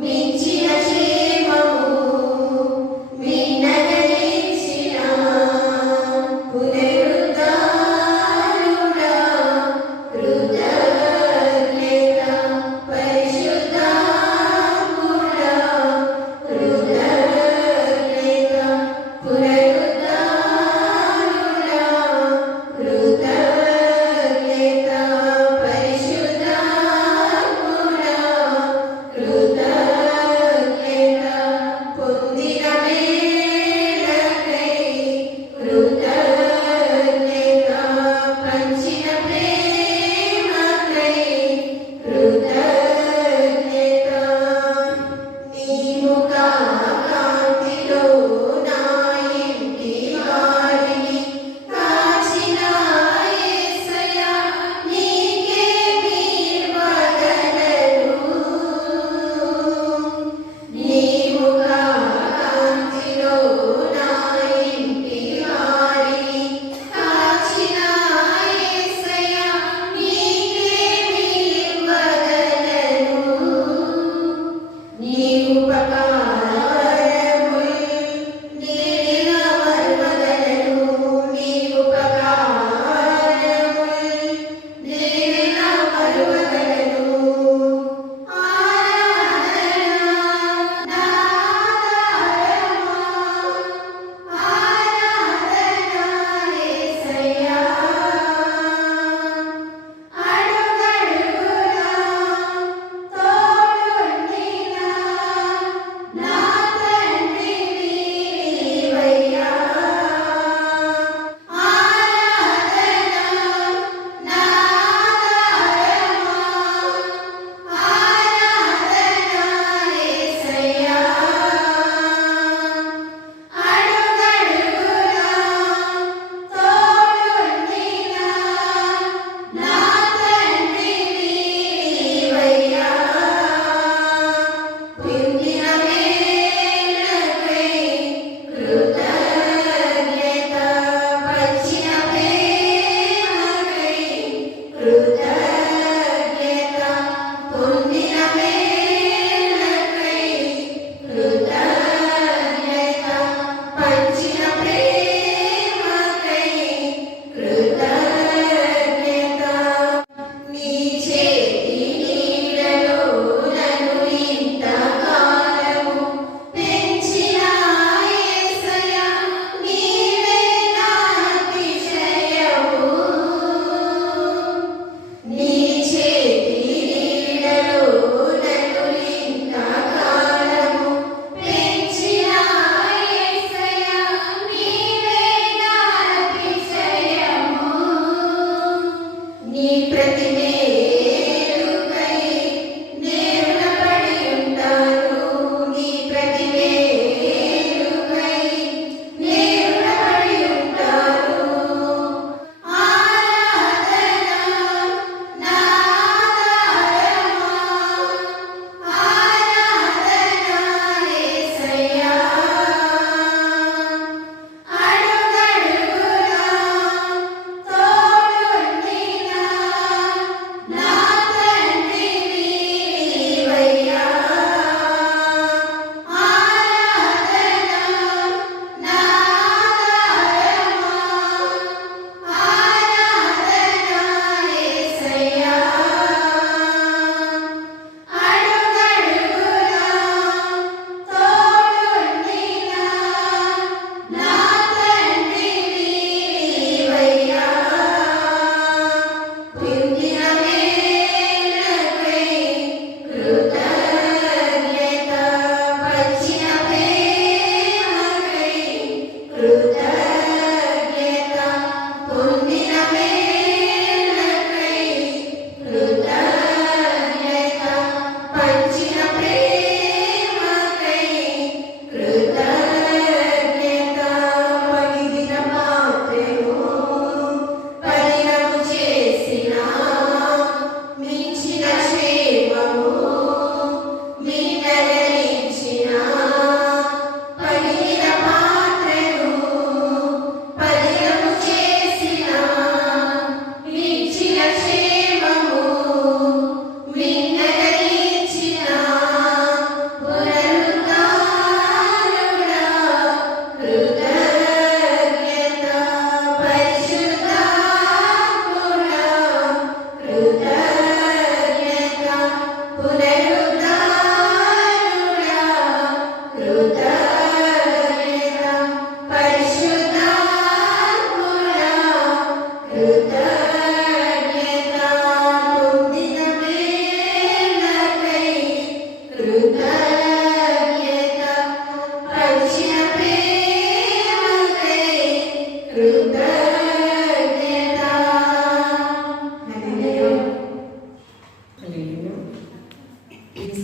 Me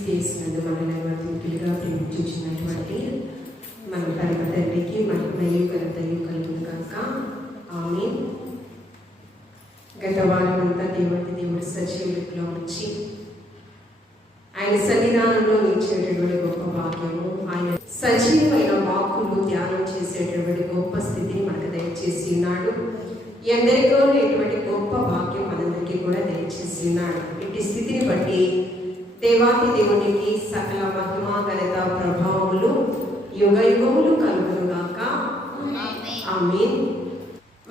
క్రీస్తు యేసునందు మనల్ని వర్తింపులుగా ప్రేమించుచున్నటువంటి మన పరమ తండ్రికి మహిమయు ఘనతయు కలుగును గాక. ఆమేన్. గత వారమంతా దేవుడు సజీవులో ఉంచి ఆయన సన్నిధానంలో నిలిచేటటువంటి గొప్ప భాగ్యము, ఆయన సజీవమైన వాక్కులు ధ్యానం చేసేటటువంటి గొప్ప స్థితిని మనకు దయచేసి ఉన్నాడు. ఎందరికో ఎటువంటి గొప్ప భాగ్యం మనందరికీ కూడా దయచేసి ఉన్నాడు. ఇట్టి స్థితిని బట్టి దేవాతి దేవునికి సకల మహిమ ఘనత ప్రభావములు యుగ యుగములు కలుగును గాక. ఆమేన్.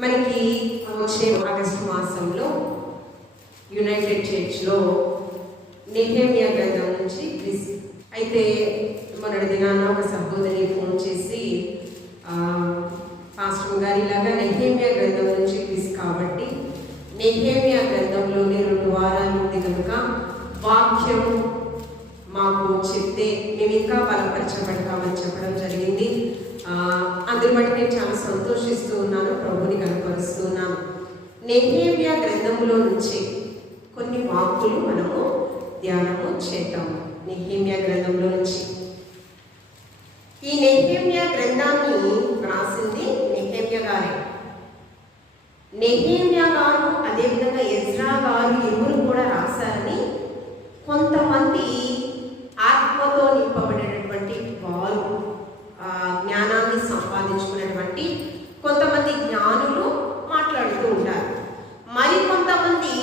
మనకి వచ్చే ఆగస్టు మాసంలో యునైటెడ్ చర్చ్లో నెహెమ్యా గ్రంథం నుంచి క్విజ్. అయితే మొన్నటి దినాన ఒక సహోదరి ఫోన్ చేసి, పాస్టర్ గారు ఇలాగా నెహెమ్యా గ్రంథం నుంచి క్విజ్ కాబట్టి నెహెమ్యా గ్రంథంలోనే 2 వారాలు ఉంది కనుక వాక్యం మాకు చెప్తే మేము ఇంకా బలపరచబడతామని చెప్పడం జరిగింది. అందుని బట్టి నేను చాలా సంతోషిస్తూ ఉన్నాను, ప్రభుని కనపరుస్తూ ఉన్నాను. నెహెమ్యా గ్రంథంలో నుంచి కొన్ని వాక్కులు మనము ధ్యానము చేద్దాము. నెహెమ్యా గ్రంథంలో నుంచి. ఈ నెహెమ్యా గ్రంథాన్ని రాసింది నెహెమ్యా గారే. నెహెమ్యా గారు అదేవిధంగా ఎజ్రా గారు ఇరువురు కూడా రాశారని కొంతమంది ఆత్మతో నింపబడినటువంటి వారు, జ్ఞానాన్ని సంపాదించుకున్నటువంటి కొంతమంది జ్ఞానులు మాట్లాడుతూ ఉంటారు. మరి కొంతమంది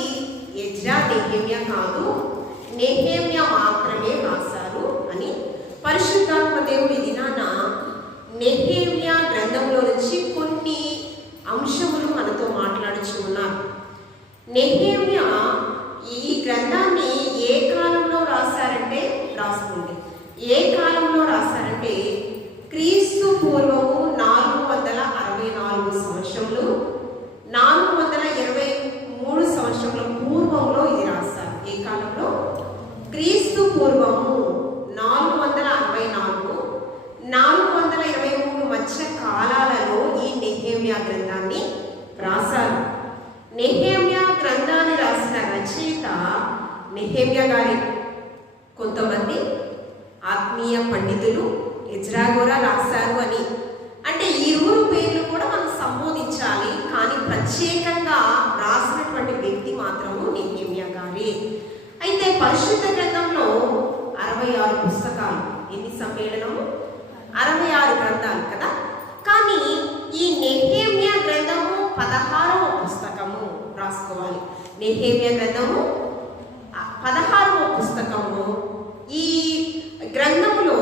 ఎజ్రా నెహెమ్యా కాదు, నెహెమ్యా మాత్రమే రాశారు అని పరిశుద్ధాత్మ దేవుడి దినాన నెహెమ్యా గ్రంథంలో నుంచి కొన్ని అంశములు మనతో మాట్లాడుచు ఉన్నారు. నెహెమ్యా ఈ గ్రంథాన్ని ఏ కాలంలో రాశారంటే, రాసుకోండి, ఏ కాలంలో రాశారంటే క్రీస్తు పూర్వము 464 సంవత్సరములు, 423 సంవత్సరముల పూర్వంలో ఇది రాశారు. ఏ కాలంలో? క్రీస్తు పూర్వము 464, 423 మధ్య కాలాలలో ఈ నెహెమ్యా గ్రంథాన్ని రాశారు. నెహెమ్యా గ్రంథాన్ని రాసిన రచయిత నెహెమ్యా గారి. కొంతమంది ఆత్మీయ పండితులు ఎజ్రా కూడా రాశారు అని, అంటే ఈ ఇరువురు పేర్లు కూడా మనం సంబోధించాలి, కానీ ప్రత్యేకంగా రాసినటువంటి వ్యక్తి మాత్రము నెహెమ్యా గారే. అయితే పరిశుద్ధ గ్రంథంలో 66 పుస్తకాలు. ఎన్ని సమ్మేళనము? 66 గ్రంథాలు కదా. కానీ ఈ నెహెమ్యా గ్రంథము 16వ పుస్తకము. రాసుకోవాలి, నెహెమ్యా గ్రంథము 16వ పుస్తకము. ఈ గ్రంథములో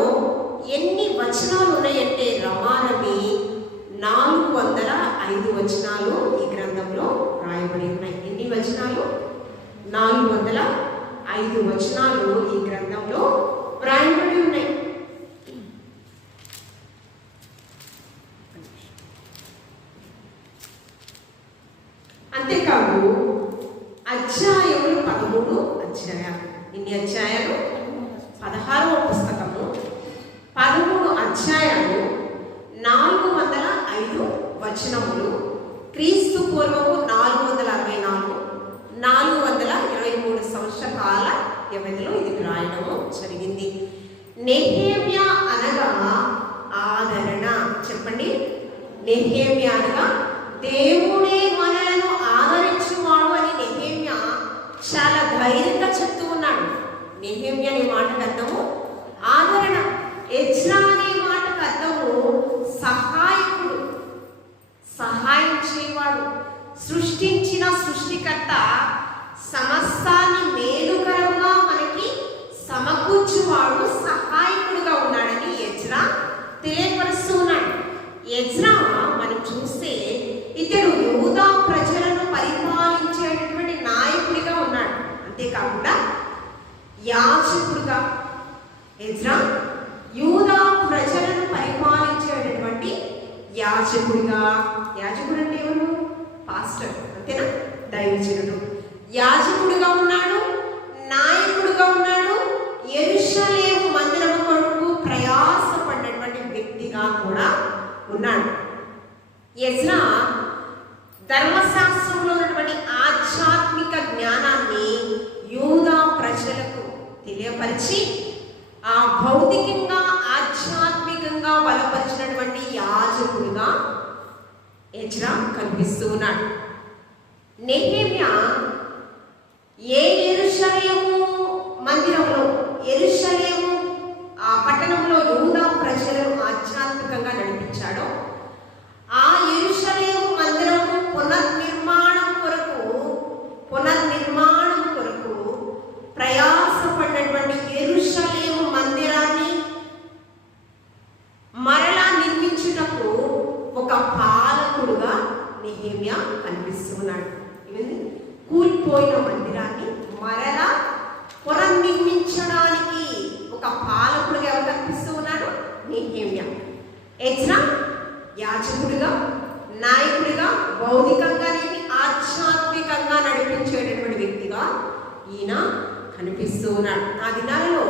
ఎన్ని వచనాలు ఉన్నాయంటే రమారమి 405 వచనాలు ఈ గ్రంథంలో రాయబడి ఉన్నాయి. ఎన్ని వచనాలు? 405 వచనాలు ఈ గ్రంథంలో రాయబడి ఉన్నాయి. అంతేకాదు అధ్యాయములు 13 అధ్యాయాలు. ఇన్ని అధ్యాయాలు? 16వ పుస్తకము 13 అధ్యాయాలు, 405 వచనములు. క్రీస్తు పూర్వము 464, 423 సంవత్సర కాల వ్యవధిలో ఇది రాయడము జరిగింది. నెహెమ్యా అనగా ఆదరణ. చెప్పండి, నెహెమ్యా అనగా దేవుడే మనలను ఆదరించువాడు అని నెహెమ్యా చాలా ధైర్యంగా చెప్తూ ఉన్నాడు. నెహెమ్యా అనే మాటకు అర్థము ఆదరణ. ఎజ్రా అనే మాటకు అర్థము సహాయకుడు, సహాయం చేయవాడు, సృష్టించిన సృష్టికర్త, సమస్తాన్ని మేలుకరంగా మనకి సమకూర్చువాడు, సహాయకుడుగా ఉన్నాడని ఎజ్రా తెలియపరుస్తూ ఉన్నాడు. ఎజ్రా మనం చూస్తే ఇతడు యూదా ప్రజలను పరిపాలించేటటువంటి నాయకుడిగా ఉన్నాడు. అంతేకాకుండా యాజకుడుగా. ఎజ్రా యూదా ప్రజలను పరిపాలించేటటువంటి యాజకుడిగా. యాజకుడు అంటే ఎవరు? పాస్టర్, అంతేనా? దైవజనుడు. యాజకుడిగా ఉన్నాడు, నాయకుడుగా ఉన్నాడు, యెరూషలేము మందిరం కొరకు ప్రయాసపడినటువంటి వ్యక్తిగా కూడా ఉన్నాడు. ఎజ్రా ధర్మశాస్త్రంలో ఉన్నటువంటి ఆధ్యాత్మిక జ్ఞానాన్ని యూదా ప్రజలకు తెలియపరిచి ఎజ్రా కనిపిస్తూ ఉన్నాడు. నెహెమ్యా యెరూషలేము మందిరంలో, యెరూషలేము పట్టణంలో యూదా ప్రజలను ఆధ్యాత్మికంగా నడిపించాడో, ఆ యెరూషలేము మందిరము పునర్నిర్మాణం కొరకు ప్రయాసపడినటువంటి యెరూషలేము మందిరాన్ని మరలా నిర్మించుటకు ఒక పాలకుడుగా నెహెమ్యా కనిపిస్తున్నాడు. కూలిపోయిన మందిరాన్ని మరలా పునర్నిర్మించడానికి ఒక పాలకుడుగా ఎవరు కనిపిస్తూ ఉన్నాడు? నెహెమ్యా. ఎజ్రా యాజకుడిగా, నాయకుడిగా, భౌతికంగా ఆధ్యాత్మికంగా నడిపించేటటువంటి వ్యక్తిగా ఈయన కనిపిస్తూ ఉన్నాడు. ఆ దినాలలో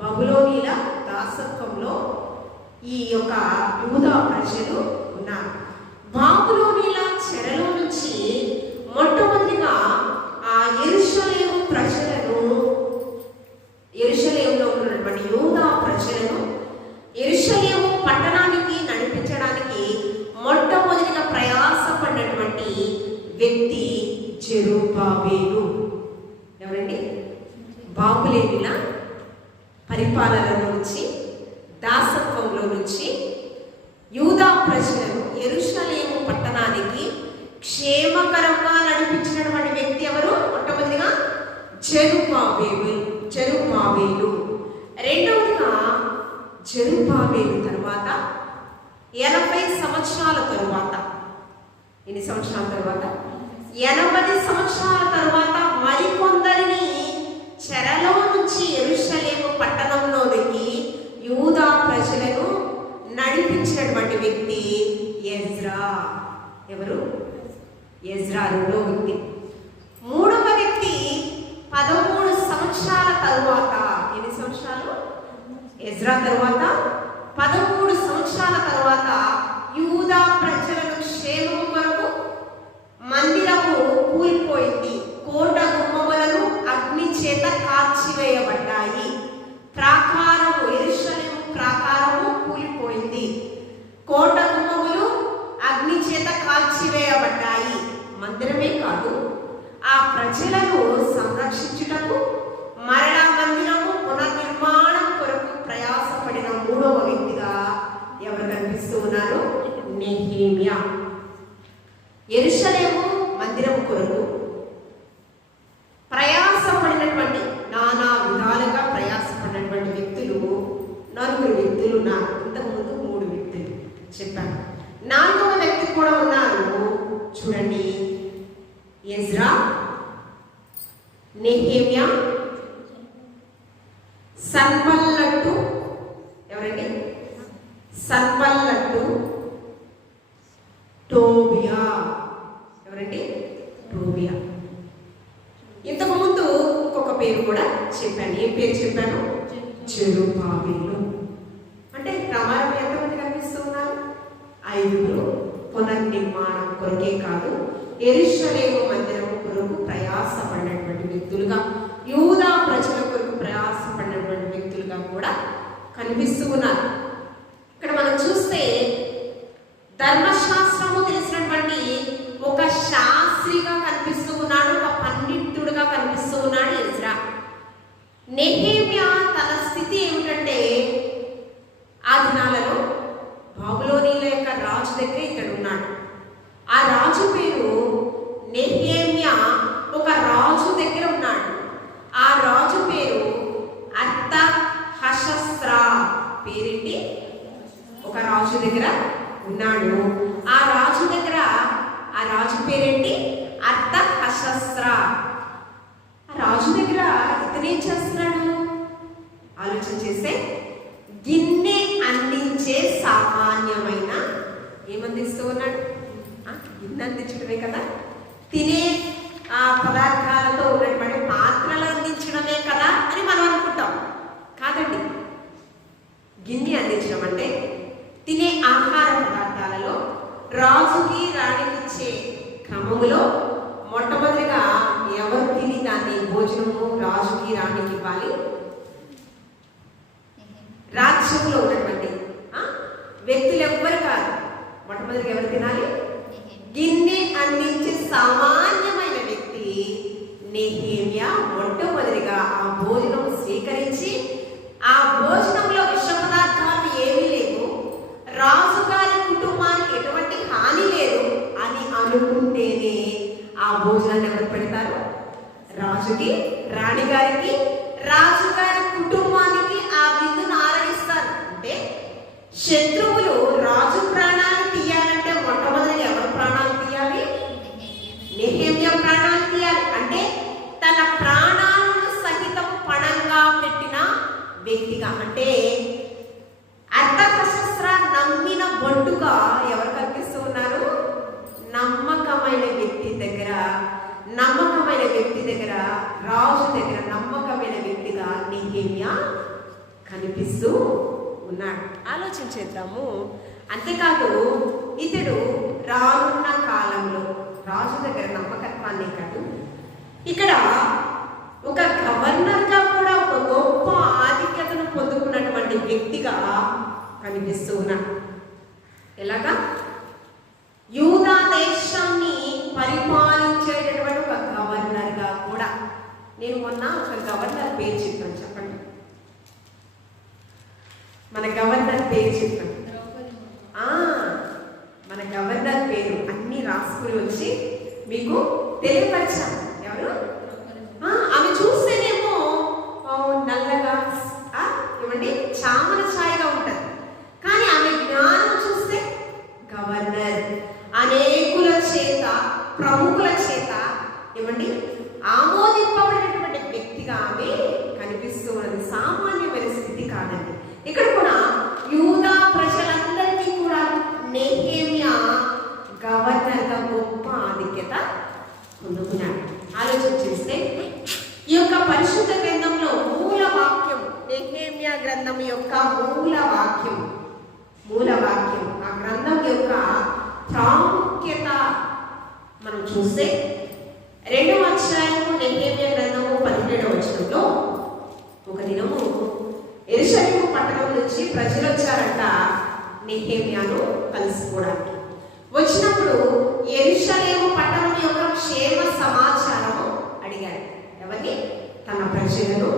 బబులోనీల దాసత్వంలో ఈ యొక్క యూదా ప్రజలు ఉన్నారు. బబులోనీల చెరలో నుంచి మొట్టమొదటిగా ఆ యెరూషలేము ప్రజలను, యెరూషలేములో ఉన్నటువంటి యూదా ప్రజలను యెరూషలేము పట్టణానికి నడిపించడానికి మొట్టమొదటిగా ప్రయాసపడినటువంటి వ్యక్తి జెరుబ్బాబెలు. ఎవరండి? బాబులేనుల పరిపాలన నుంచి, దాసత్వంలో నుంచి యూదా ప్రజలను యెరూషలేము పట్టణానికి క్షేమకరంగా నడిపించినటువంటి వ్యక్తి ఎవరు? మొట్టమొదటిగా జెరుబ్బాబెలు. రెండవదిగా జెరుబ్బాబెలు తర్వాత 80 సంవత్సరాల తరువాత, ఎన్ని సంవత్సరాల తర్వాత? 80 సంవత్సరాల తర్వాత మరికొందరిని చెరలో నుంచి యెరూషలేము పట్టణంలోనికి యూదా ప్రజలను నడిపించినటువంటి వ్యక్తి ఎజ్రా. ఎవరు? ఎజ్రా రెండో వ్యక్తి. మూడవ వ్యక్తి 13 సంవత్సరాల తరువాత, ఎన్ని సంవత్సరాలు? ఎజ్రా తరువాత 13 సంవత్సరాల తరువాత యూదా ప్రజలను క్షేమము కొరకు మందిరము కూలిపోయింది. కోట గుమ్మములను అగ్ని చేత కాల్చివేయబడ్డాయి. ప్రాకారము, యెరూషలేము ప్రాకారము కూలిపోయింది. కోట గుమ్మములు అగ్ని చేత కాల్చివేయబడ్డాయి. మందిరమే కాదు, ఆ ప్రజలను సంరక్షించుటకు మరలా మందిరము పునర్నిర్మాణం కొరకు ప్రయాసపడిన మూడవ వ్యక్తిగా ఎవరు కనిపిస్తూ ఉన్నారు? నెహెమ్యా. యెరూషలేము మందిరము కొరకు ప్రయాసపడినటువంటి, నానా విధాలుగా ప్రయాసపడినటువంటి వ్యక్తులు 4 వ్యక్తులు ఉన్నారు. ఇంతకుముందు 3 వ్యక్తులు చెప్పాను. 4వ వ్యక్తి కూడా ఉన్నారు. చూడండి, ఎజ్రా, నెహెమ్యా, సన్బల్లటు. ఎవరండి? సన్బల్లటు, టోబియా. ఎవరండి? టోబియా. ఇంతకు ముందు ఇంకొక పేరు కూడా చెప్పాను. ఏం పేరు చెప్పాను? జెరుబ్బాబెలు. అంటే ప్రమాణం ఎంతమంది కనిపిస్తూ ఉన్నారు? 5. పునర్నిర్మాణం కొరకే కాదు, యెరూషలేము మందిరం కొరకు ప్రయాసపడినటువంటి వ్యక్తులుగా, యూదా ప్రజల కొరకు ప్రయాసపడినటువంటి వ్యక్తులుగా కూడా కనిపిస్తూ ఉన్నారు. ఇక్కడ మనం చూస్తే ధర్మశాస్త్రము తెలిసినటువంటి ఒక శాస్త్రిగా కనిపిస్తూ ఉన్నాడు, ఒక పండితుడుగా కనిపిస్తూ ఉన్నాడు ఎజ్రా. నెహెమ్యా తన స్థితి ఏమిటంటే, ఆ దినాలలో బబులోనీల యొక్క రాజు దగ్గర ఇతడు ఉన్నాడు. ఆ రాజు పేరు నెహెమ్యా. ఒక రాజు దగ్గర ఉన్నాడు. ఆ రాజు పేరు అర్తహషస్రా. పేరేంటి? ఒక రాజు దగ్గర ఉన్నాడు. ఆ రాజు దగ్గర, ఆ రాజు పేరేంటి? అర్తహషస్రా. ఆ రాజు దగ్గర ఇతనేం చేస్తున్నాడు? ఆలోచన చేస్తే గిన్నె అందించే సామాన్యమైన ఏమందిస్తూ ఉన్నాడు? గిన్నె అందించడమే కదా, తినే పదార్థాలతో ఉన్నటువంటి పాత్రలు అందించడమే కదా అని మనం అనుకుంటాం. కాదండి, గిన్నె అందించడం అంటే తినే ఆహార పదార్థాలలో రాజుకి రాణికిచ్చే క్రమములో మొట్టమొదటిగా ఎవరు తిని దాన్ని భోజనము రాజుకి రాణికి ఇవ్వాలి? రాజ్యంలో ఉన్నటువంటి వ్యక్తులు ఎవ్వరు కాదు. మొట్టమొదటిగా ఎవరు తినాలి? గిన్నె అందించే సామాన్యమైన వ్యక్తి నెహెమ్యా మొట్టమొదటిగా ఆ భోజనం స్వీకరించి, ఆ భోజనంలో విష పదార్థాలు ఏమీ లేవు, రాజుగారి కుటుంబానికి ఎటువంటి హాని లేదు అని అనుకుంటేనే ఆ భోజనాన్ని ఎవరు పెడతారు? రాజుకి, రాణిగారికి, రాజుగారి కుటుంబానికి ఆ విందును ఆరగిస్తారు. అంటే శత్రువులు రాజు ప్రాణాలు తీయాలంటే మొట్టమొదటి ఎవరు ప్రాణాలు తీయాలి? నెహెమ్యా ప్రాణాలు తీయాలి. అంటే తన ప్రాణాలను సహితం పణంగా పెట్టిన వ్యక్తిగా, అంటే అర్థశస్త్ర నమ్మిన బొట్టుగా ఎవరు కనిపిస్తూ ఉన్నారు? నమ్మకమైన వ్యక్తి దగ్గర, రాజు దగ్గర నమ్మకమైన వ్యక్తిగా నెహెమ్యా కనిపిస్తూ ఉన్నాడు. ఆలోచించేద్దాము. అంతేకాదు, ఇతడు రానున్న కాలంలో రాజు దగ్గర నమ్మకత్వాన్ని కాదు, ఇక్కడ ఒక గవర్నర్గా కూడా ఒక గొప్ప ఆధిక్యతను పొందుకున్నటువంటి వ్యక్తిగా కనిపిస్తూ ఉన్నాడు. ఎలాగా? యూదా దేశాన్ని పరిపాలించేటటువంటి ఒక గవర్నర్గా కూడా. నేను మొన్న ఒక గవర్నర్ పేరు చెప్పాను, చెప్పండి. మన గవర్నర్ పేరు చెప్పాను. మన గవర్నర్ పేరు అన్ని రాసుకుని వచ్చి మీకు తెలియపరిచాను. ఎవరు? ఆమె చూస్తేనేమో నల్లగా ఏమండి చామన ఛాయగా ఉంటుంది, కానీ ఆమె జ్ఞానం చూస్తే గవర్నర్, అనేకుల చేత, ప్రముఖుల చేత ఏమండి ఆమోదింపబడినటువంటి వ్యక్తిగా ఆమె కనిపిస్తూ ఉన్నది. సామాన్యమైన స్థితి కాదండి. ఇక్కడ కూడా యూదా ప్రజలందరికీ కూడా నెహెమ్యా గవర్నర్గా గొప్ప ఆధిక్యత పొందుకున్నాడు. ఆలోచన చేస్తే ఈ యొక్క పరిశుద్ధ గ్రంథంలో మూల వాక్యం, నెహెమ్యా గ్రంథం యొక్క మూల వాక్యం, ఆ గ్రంథం యొక్క ప్రాముఖ్యత మనం చూస్తే 2వ అధ్యాయము నెహెమ్యా గ్రంథము 17వ వచనంలో, ఒక దినము యెరూషలేము పట్టణం నుంచి ప్రజలు వచ్చారంట నెహెమ్యాను కలుసుకోవడానికి. వచ్చినప్పుడు యెరూషలేము పట్టణం యొక్క క్షేమ సమాచారము అడిగారు. ఎవరిని? తన ప్రజలను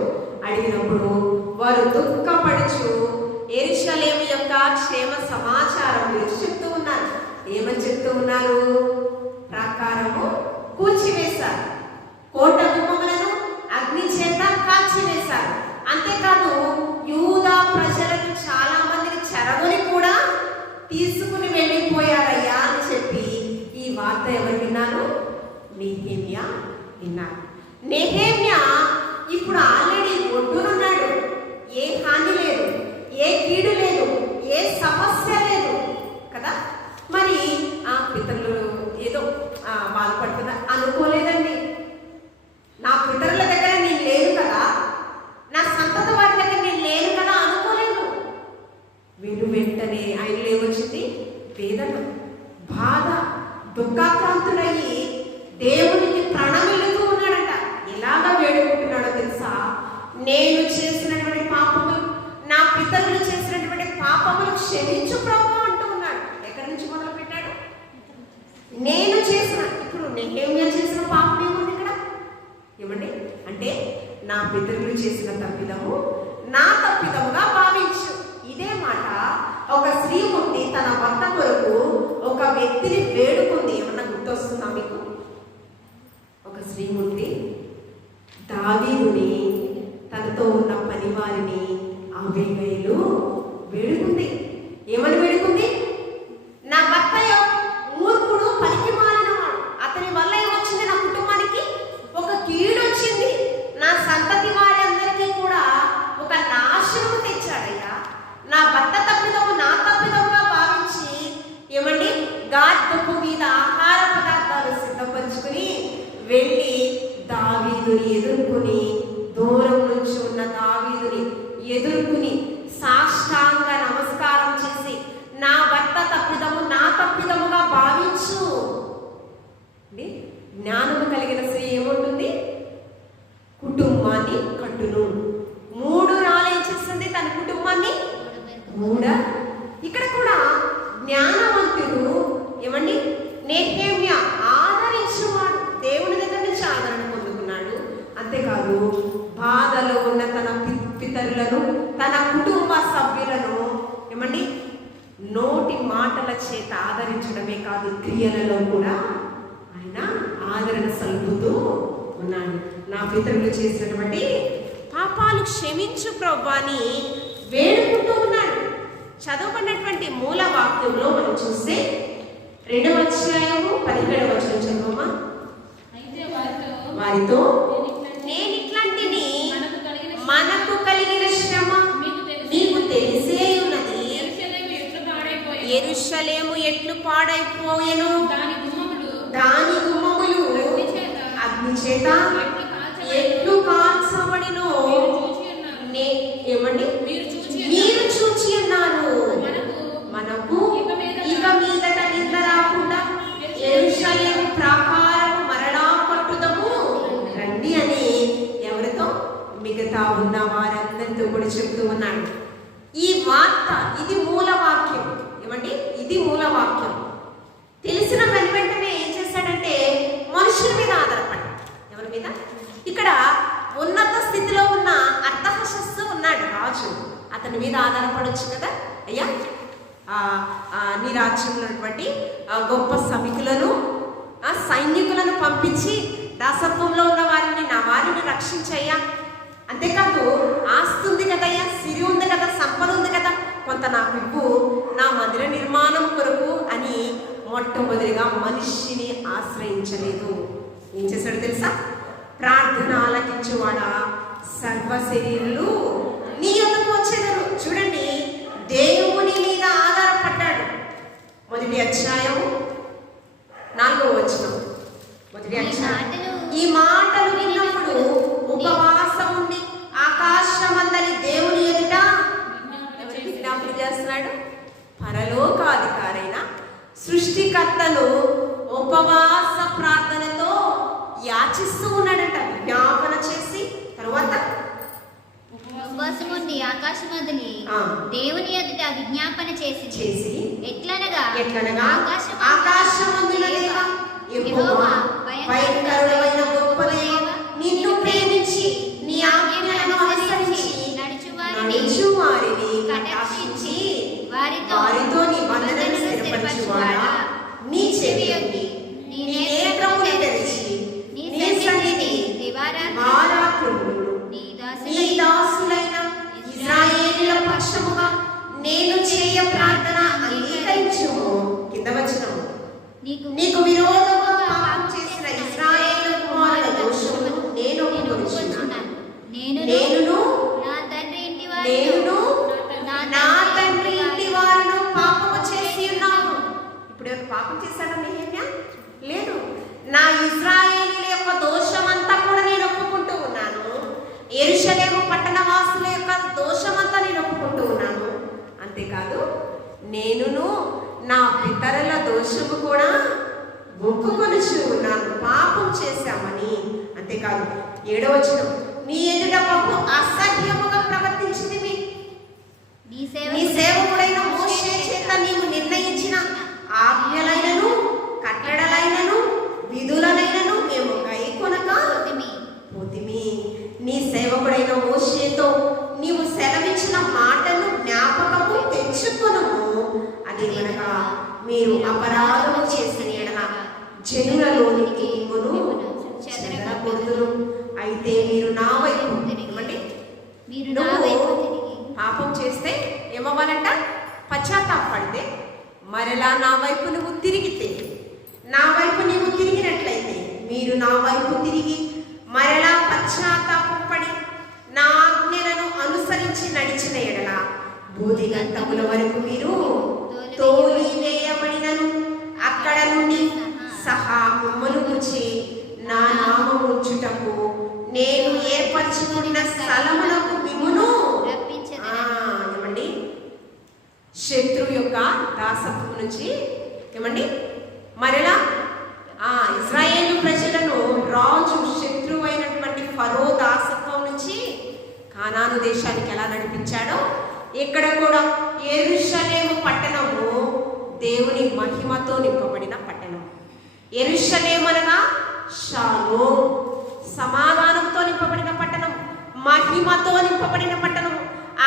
అడిగినప్పుడు వారు దుఃఖపడుచు యెరూషలేము యొక్క క్షేమ సమాచారం గురించి చెప్తూ ఉన్నారు. ఏమని చెప్తూ ఉన్నారు? ప్రాకారము కూల్చివేశారు, కోట గుమ్మములను అగ్ని చేత కాల్చివేశారు. అంతేకాదు, యూదా ప్రజలను చాలా మందిని చెరగొని కూడా తీసుకుని వెళ్ళిపోయారయ్యా అని చెప్పి ఈ వార్త ఎవరు విన్నారు? నెహెమ్యా విన్నారు. నెహెమ్యా ఇప్పుడు ఆల్రెడీ ఒడ్డునున్నాడు. ఏ హాని లేదు, ఏ కీడు లేదు, ఏ సమస్య లేదు కదా. మరి ఆ పితరులు ఏదో బాధపడుతున్నా అనుకోలేదండి. నా పితరుల దగ్గర నేను లేను కదా, నా సంతత వారి దగ్గర నేను లేను కదా అనుకోలేదు. వెంటనే ఆయనలో ఏమొచ్చింది? వేదన, బాధ, దుఃఖాక్రాంతుడయ్యి దేవునికి ప్రణమిల్లుతూ ఉన్నాడట. ఎలాగా వేడుకుంటున్నాడో తెలుసా? నేను చేసినటువంటి పాపములు, నా పితరులు చేసినటువంటి పాపములు క్షమించు ప్రభువా అంటూ ఉన్నాడు. ఎక్కడి నుంచి మొదలు పెట్టాడు? నేను చేసిన, ఇప్పుడు నెహెమ్యా చేసిన పాపం ఏముంది ఇక్కడ? ఏమండి అంటే నా పితరులు చేసిన తప్పిదము నా తప్పిదముగా భావించు. ఇదే మాట ఒక స్త్రీమూర్తి తన భర్త కొరకు ఒక వ్యక్తిని వేడుకుంది. ఏమన్నా గుర్తొస్తుందా మీకు? ఒక స్త్రీమూర్తి దావీదుని, తనతో ఉన్న పనివారిని అబీగయిలు వేడుకుంది. ఏమని వేడుకుంది? నా భర్త మూర్ఖుడు, పనికి మాలినవాడు, అతని వల్ల ఏమొచ్చింది? నా కుటుంబానికి ఒక కీడు వచ్చింది, నా సంతతి వారందరికీ కూడా ఒక నాశనము తెచ్చాడయ్యా. నా భర్త తప్పిదము నా తప్పిదముగా భావించి ఏమండి గాద్ దుప్పు మీద ఆహార పదార్థాలు సిద్ధపరుచుకుని వెళ్ళి దావీదుని ఎదుర్కొని, దూరం నుంచి ఉన్న దావీదుని ఎదుర్కొని సాష్టాంగ నమస్కారం చేసి నా భర్త తప్పిదము నా తప్పిదముగా భావించు. జ్ఞానము కలిగిన స్త్రీ ఏముంటుంది? కుటుంబాన్ని కట్టును. 3 రాళ్ళు చేస్తుంది తన కుటుంబాన్ని. ఇక్కడ కూడా జ్ఞానవంతుడు ఏమండి నెహెమ్యా చేత ఆదరించడమే కాదు, క్రియలలో కూడా ఆయన ఆదరణ సలుపుతూ ఉన్నాడు. నా పితరులు చేసినటువంటి పాపాలు క్షమించు ప్రభువా అని వేడుకుంటూ ఉన్నాడు. చదవబడినటువంటి మూల వాక్యంలో మనం చూస్తే 2వ అధ్యాయము 17వ వచనం చదవమా. వారితో నేను ఇట్లాంటిని మనకు కలిగిన శ్రమ మీకు తెలిసే ఉన్నది. యెరూషలేము ఎట్లు పాడైపోయెను, దాని గుమ్మములు అగ్ని చేత ఎట్లు కాల్చబడినో ఏమండి మీరు చూచి ఉన్నాను. మనకు ఇక మీదట నింద రాకుండా యెరూషలేము ప్రాకారము మరలా కట్టుదము రండి అని ఎవరితో? మిగతా ఉన్న వారందరితో కూడా చెప్తూ ఉన్నాడు. ఈ వార్త ఇది మూల వాక్యం. ఏమండి, ఇది మూల వాక్యం. తెలిసిన వెంటనే ఏం చేశాడంటే మనుషుల మీద ఆధారపడ్డాడు. ఎవరి మీద? ఇక్కడ ఉన్నత స్థితిలో ఉన్న అర్థహశస్సు ఉన్నాడు రాజు. అతని మీద ఆధారపడవచ్చు కదా. అయ్యా, నీ రాజ్యంలో ఉన్నటువంటి గొప్ప సభికులను సైనికులను పంపించి దాసత్వంలో ఉన్న వారిని, నా వారిని రక్షించయ్యా. అంతేకాదు ఆస్తి ఉంది కదయ్యా, సిరి ఉంది కదా, సంపద ఉంది కదా, కొంత నాకు ఇవ్వు నా మందిర నిర్మాణం కొరకు అని మొట్టమొదటిగా మనిషిని ఆశ్రయించలేదు. ఏం చేశాడు తెలుసా? ప్రార్థన ఆలకించువాడా సర్వ శరీరులు నీ యొద్దకు వచ్చేదరు. చూడండి, దేవుని మీద ఆధారపడ్డాడు. 1వ అధ్యాయము 4వ వచనం. 1వ అధ్యాయం. ఈ మాటలు విన్నప్పుడు ఉపవాసం ఉండి ఆకాశమందలి దేవుని ఎదుట విజ్ఞాపన చేస్తున్నాడు. పరలోకాధికారైన సృష్టికర్తను ఉపవాస ప్రార్థనతో యాచిస్తూ ఉన్నాడంట. విజ్ఞాపన చేసి తరువాత ఉపవాసం ఉండి ఆకాశమందలి దేవుని ఎదుట విజ్ఞాపన చేసి ఎట్లనగా ఆకాశమందుల దేవా యెహోవా భయంకరుడైన గొప్ప దేవా, నిన్ను ప్రేమించి నీ ఆజ్ఞలను అనుసరించి నడుచువారిని కటాక్షించి వారితో నీ బంధనను స్థిరపరచువాడా, నీ చెవి యొగ్గి నీ నేత్రములు తెరిచి నీ సన్నిధి వారాత్రులు నీ దాసులైన ఇశ్రాయేలీయుల పక్షముగా నేను చేయ ప్రార్థన అంగీకరించుము. కింద వచనం. నీకు విరోధముగా పాపం చేసిన ఇశ్రాయేలు కుమారుల దోషమును నేను ఒప్పుకొనుచున్నాను. నేనును నా తండ్రి ఇంటి వారును పాపము చేసి ఉన్నాము. ఇప్పుడు ఎవరు పాపం చేశారా? నెహెమ్యా లేదు. నా ఇశ్రాయేలీయుల యొక్క దోషమంతా కూడా నేను ఒప్పుకుంటూ ఉన్నాను. యెరూషలేము పట్టణ వాసుల యొక్క దోషమంతా నేను ఒప్పుకుంటూ ఉన్నాను. అంతేకాదు, నేనును నా పితరుల దోషము కూడా ఒప్పుకొనుచు ఉన్నాను, పాపం చేశామని. అంతేకాదు, 7వ వచనం. నీ ఎదుట బహు అసహ్యముగా ప్రవర్తించితివి. నీ సేవకుడైన మోషే చేత నీవు నిర్ణయించిన ఆజ్ఞలైనను కట్టడలైనను విధులనైనను మేము కైకొనక పోతిమి. నీ సేవకుడైన మోషేతో నీవు సెలవిచ్చిన మాటను జ్ఞాపకము తెచ్చుకొనుము. అదేమనగా, మీరు అపరాధము చేసిన ఎడల జనులలోనికి మిమ్మును చెదరగొడుదురు. అయితే మీరు నా వైపు పాపం చేస్తే ఏమవ్వాలంట? పశ్చాత్తాపడితే, మరలా నా వైపు నువ్వు తిరిగితే, నా వైపు నీవు తిరిగినట్లయితే, మీరు నా వైపు తిరిగి మరలా పశ్చాత్తాపడి నా ఆజ్ఞలను అనుసరించి నడిచిన ఎడల బూదిగంతముల వరకు మీరు తోలివేయబడినను అక్కడ నుండి సహా మిమ్మల్ని గురించి నా నామము ఉంచుటకు నేను ఏర్పరచుకున్న స్థలములకు మిమ్మును ఏమండి శత్రువు యొక్క దాసత్వం నుంచి ఏమండి మరలా ఇశ్రాయేలు ప్రజలను రాజు శత్రువు అయినటువంటి ఫరో దాసత్వం నుంచి కానాను దేశానికి ఎలా నడిపించాడో, ఇక్కడ కూడా యెరూషలేము పట్టణము దేవుని మహిమతో నింపబడిన పట్టణం. యెరూషలేము అనగా షాలోమ్, సమాధానంతో నింపబడిన పట్టణం, మహిమతో నింపబడిన పట్టణం.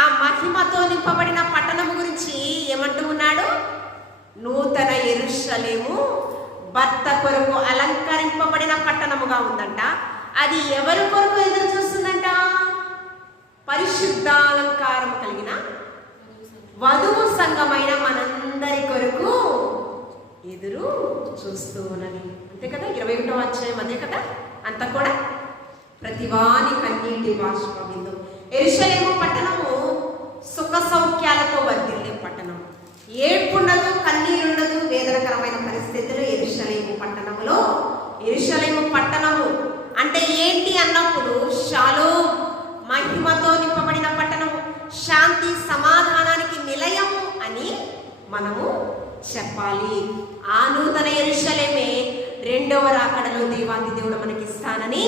ఆ మహిమతో నింపబడిన పట్టణం గురించి ఏమంటూ ఉన్నాడు? నూతన యెరూషలేము భర్త కొరకు అలంకరింపబడిన పట్టణముగా ఉందంట. అది ఎవరి కొరకు ఎదురు చూస్తుందంట? పరిశుద్ధాలంకారం కలిగిన వధువు సంఘమైన మనందరి కొరకు ఎదురు చూస్తూ ఉన్నది. అంతే కదా, 21వ అధ్యాయం అదే కదా. అంతా కూడా ప్రతివాని కన్నీటి బాష్పబిందు. యెరూషలేము పట్టణము సుఖ సౌఖ్యాలతో వర్ధిల్లే పట్టణం. ఏడ్పుండదు, కన్నీరుండదు, వేదనకరమైన పరిస్థితులు యెరూషలేము పట్టణములో. యెరూషలేము పట్టణము అంటే ఏంటి అన్నప్పుడు షాలోమ్, మహిమతో నింపబడిన పట్టణము, శాంతి సమాధానానికి నిలయము అని మనము చెప్పాలి. ఆ నూతన యెరూషలేమే రెండవ రాకడలో దేవాది దేవుడు మనకిస్తానని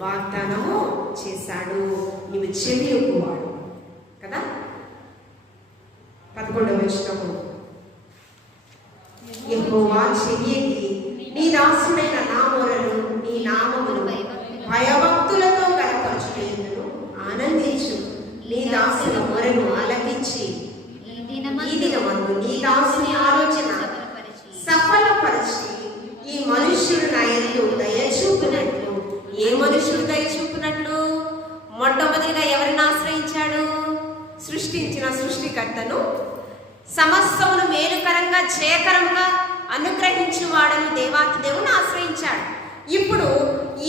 వాగ్దానము చేశాడు. నీవు చెవి ఒప్పువాడు కదా. 11వ వచనము, యెహోవా చెయ్యకి నీ దాసుడైన నా మొరను నీ నామమును భయభక్తులతో గణపరచుటయందును ఆనందించు. నీ దాసుల మొరను ఆలకించి ఈ దినమందు నీ దాసుని ఆలోచన సఫలపరిచి ఈ మనుష్యుడు నా యందు దయ చూపినట్లు. ఏ మనుష్యుడు దయ చూపినట్లు? మొట్టమొదటిగా ఎవరిని ఆశ్రయించాడు? సృష్టించిన సృష్టికర్తను, సమస్తమును మేలుకరంగా జయకరంగా అనుగ్రహించువాడని దేవాతి దేవుని ఆశ్రయించాడు. ఇప్పుడు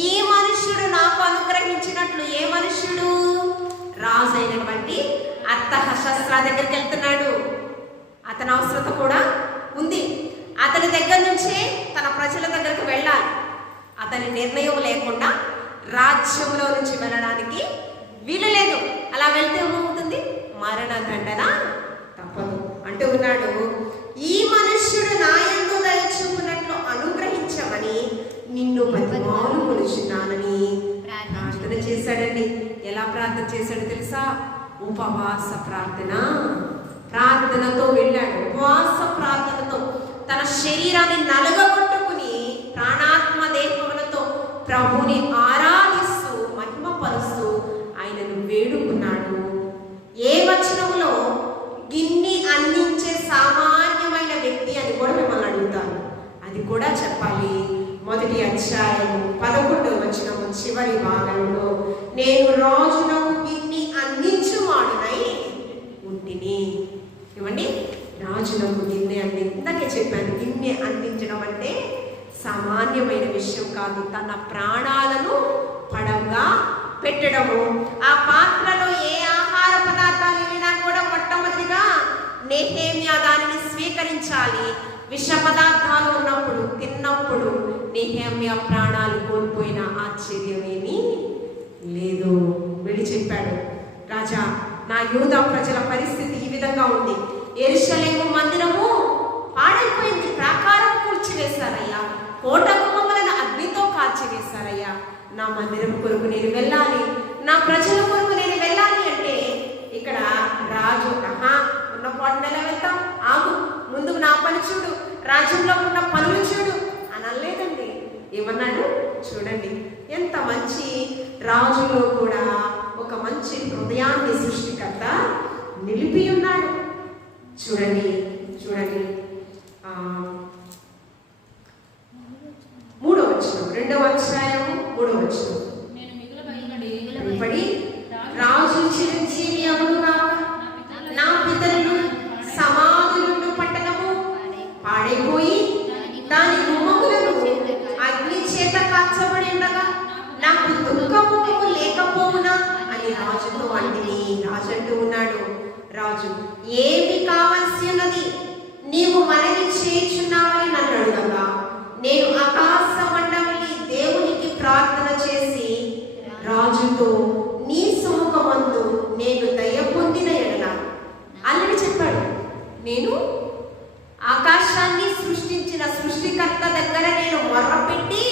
ఈ మనుష్యుడు నాకు అనుగ్రహించినట్లు ఏ మనుష్యుడు? రాజు అయినటువంటి అర్తహషస్రా దగ్గరికి వెళ్తున్నాడు. అతని అవసరత కూడా ఉంది. అతని దగ్గర నుంచే తన ప్రజల దగ్గరకు వెళ్ళాలి. అతని నిర్ణయం లేకుండా రాజ్యంలో నుంచి వెళ్ళడానికి వీలు లేదు. అలా వెళ్తే ఏమవుతుంది? మరణ దండన తప్పదు అంటూ ఉన్నాడు. ఈ మనుష్యుడు నా యందు దయ చూపినట్లు అనుగ్రహించమని నిన్ను బతిమాలు కొలుచున్నానని ప్రార్థన చేశాడండి. ఎలా ప్రార్థన చేశాడు తెలుసా? ఉపవాస ప్రార్థనతో వెళ్ళాడు. ఉపవాస ప్రార్థనతో తన శరీరాన్ని నలగగొట్టుకుని ప్రాణాత్మ దేహములతో ప్రభుని ఆరాధిస్తూ మహిమపరుస్తూ ఆయనను వేడుకున్నాడు. ఏ వచనములో గిన్ని అందించే సామాన్యమైన వ్యక్తి అని కూడా మిమ్మల్ని అడుగుతాను. అది కూడా చెప్పాలి. మొదటి అధ్యాయం 11వ వచనము చివరి భాగంలో, నేను రాజునకు గిన్ని అందించువాడునై ఉంటిని. ఏమండి, రాజులకు గిన్నె ఇందాకే చెప్పాను. గిన్నె అందించడం అంటే సామాన్యమైన విషయం కాదు. తన ప్రాణాలను పడంగా పెట్టడము. ఆ పాత్రలో ఏ ఆహార పదార్థాలు వెళ్ళినా కూడా మొట్టమొదటిగా నెహెమ్యా దానిని స్వీకరించాలి. విష పదార్థాలు ఉన్నప్పుడు తిన్నప్పుడు నెహెమ్యా ప్రాణాలు కోల్పోయిన ఆశ్చర్యమేమీ లేదు. వెళ్ళి చెప్పాడు, రాజా, నా యూదా ప్రజల పరిస్థితి ఈ విధంగా ఉంది. యెరూషలేము మందిరము పాడైపోయింది, ప్రాకారం కూల్చివేశారయ్యా, కోట గుమ్మములను అగ్నితో కాల్చివేశారయ్యా. నా మందిరం కొరకు నేను వెళ్ళాలి, నా ప్రజల కొరకు నేను వెళ్ళాలి అంటే ఇక్కడ రాజు ఉన్న పాటనెలా వెళ్తాం, ఆగు, ముందు నా పని చూడు, రాజ్యంలో ఉన్న పనులు చూడు అనలేదండి. ఏమన్నాడు చూడండి, ఎంత మంచి రాజులో కూడా ఒక మంచి హృదయాన్ని సృష్టికర్త నిలిపి ఉన్నాడు. చూడండి 3వ వచనం, 2వ అధ్యాయము 3వ వచనం, రాజు చిరంజీవి అవునుగాక, నా పితరులు సమాధులుండు పట్టణము పాడైపోయి దాని గుమ్మములను అగ్ని చేత కాల్చబడి ఉండగా నాకు దుఃఖము లేకపోవునా అని రాజుతో అంటిని. రాజు అంటూ ఉన్నాడు, రాజు ఏమి కావలసి ఉన్నది, నీవు మనవి చేయుచున్నావని నన్ను అడుగగా నేను ఆకాశ మండలి దేవునికి ప్రార్థన చేసి రాజుతో నీ సముఖమందు నేను దయ పొందిన ఎడల అల్లుడు చెప్పాడు, నేను ఆకాశాన్ని సృష్టించిన సృష్టికర్త దగ్గర నేను మొర్రపెట్టి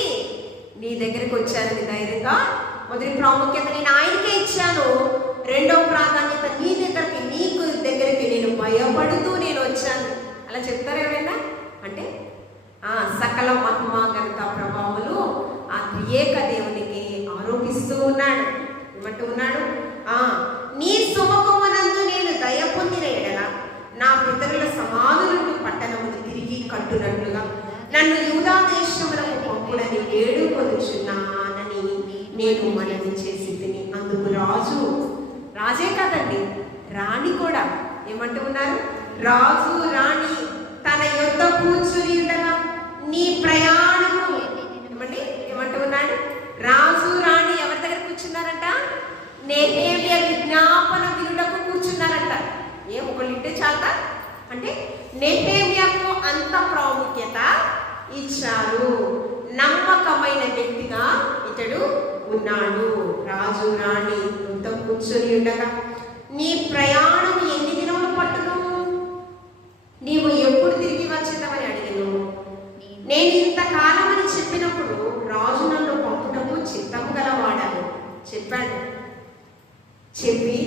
నీ దగ్గరికి వచ్చాను ధైర్యంగా. మొదటి ప్రాముఖ్యత నేను ఆయనకే ఇచ్చాను, రెండవ ప్రాధాన్యత నీ దగ్గరికి, నీకు దగ్గరికి నేను భయపడుతూ నేను వచ్చాను. అలా చెప్తారు ఎవరైనా అంటే సకల మహిమ ఘనత ప్రభావాలు ఆ ఏక దేవునికి ఆరోపిస్తూ ఉన్నాడు. ఏమంటూ ఉన్నాడు, నీ సుముఖమునందు నేను దయ పొందిన ఎడల నా పితరుల సమాధులను పట్టణమును కట్టునట్లుగా నన్ను యూదా దేశములకు పంపుడని వేడుకొనుచున్నానని నేను మనవి చేసి తిని. అందుకు రాజే కాదండి, రాణి కూడా ఏమంటూ ఉన్నారు? రాజు రాణి తన యొద్ద కూర్చుని ఉండగా నీ ప్రయాణము ఏమంటూ ఉన్నాడు? రాజు రాణి ఎవరి దగ్గర కూర్చున్నారంట? నెహెమ్యా విజ్ఞాపన వినుటకు కూర్చున్నారంట. ఒకళ్ళు ఇంటే చాలా అంటే నెహెమ్యాకు అంత ప్రాముఖ్యత ఇచ్చారు. నమ్మకమైన వ్యక్తిగా ఇతడు ఉన్నాడు. రాజు రాణి ఇంత కూర్చొని ఉండగా నీ ప్రయాణం ఎన్ని దినములు పట్టును? నీవు ఎప్పుడు తిరిగి వచ్చేదామని అడిగాను. నేను ఇంతకాలం అని చెప్పినప్పుడు రాజు నన్ను పంపుటకు చిత్తము గలవాడని చెప్పాడు. చెప్పి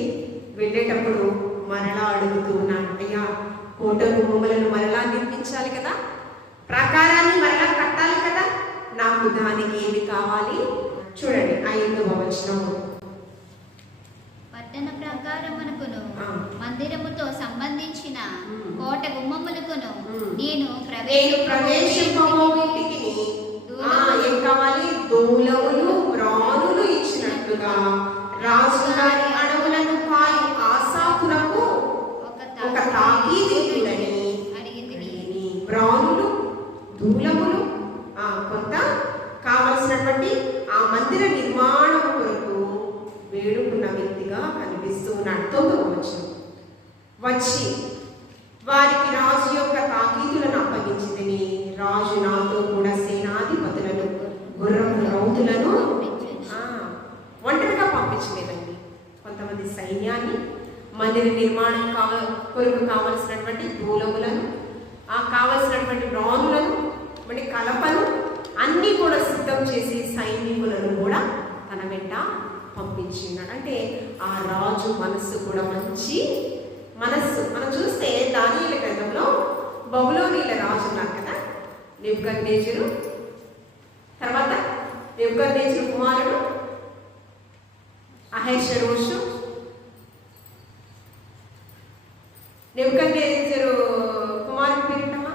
వెళ్ళేటప్పుడు మరలా అడుగుతూ ఉన్నాను, అయ్యా కోట గుమ్మములను మరలా నిర్మించాలి కదా, ప్రాకారాన్ని మరలా కట్టాలి కదా, నాకు దానికి ఏమి కావాలి? చూడండి 5వ వచనము. పట్టణ ప్రాకారమునకును మందిరముతో సంబంధించిన కోట గుమ్మములకును నేను ప్రవేశింపబోయేటికి ఏం కావాలి? దూలములు రాణులు ఇచ్చినట్లుగా రాజుగారి అడవులను కాయి ఆసాపులకు ఒక తాకీదు అడిగింది. రాణులు దూలములు కొంత కావలసినటువంటి ఆ మందిర నిర్మాణం కొరకు వేడుకున్న వ్యక్తిగా కనిపిస్తూ ఉన్నాడు. 9వ వచనం. వచ్చి వారికి రాజు యొక్క తాకీదులను అప్పగించిందని రాజు నాతో కూడా సేనాధిపతులను గుర్రపు రౌతులను ఒంటరిగా పంపించలేదండి. కొంతమంది సైన్యాన్ని మందిర నిర్మాణం కొరకు కావలసినటువంటి దూలములను కావలసినటువంటి రాణులను మరి కలపను అన్నీ కూడా సిద్ధం చేసి సైనికులను కూడా తన వెంట పంపించినాడు. అంటే ఆ రాజు మనస్సు కూడా మంచి మనస్సు. మనం చూస్తే దానియేలు గ్రంథంలో బబులోనీయుల రాజు ఉన్నారు కదా, నెబుకద్నెజరు. తర్వాత నెబుకద్నెజరు కుమారుడు అహష్వేరోషు. నెబుకద్నెజరు కుమారుడు పేరేంటమ్మా?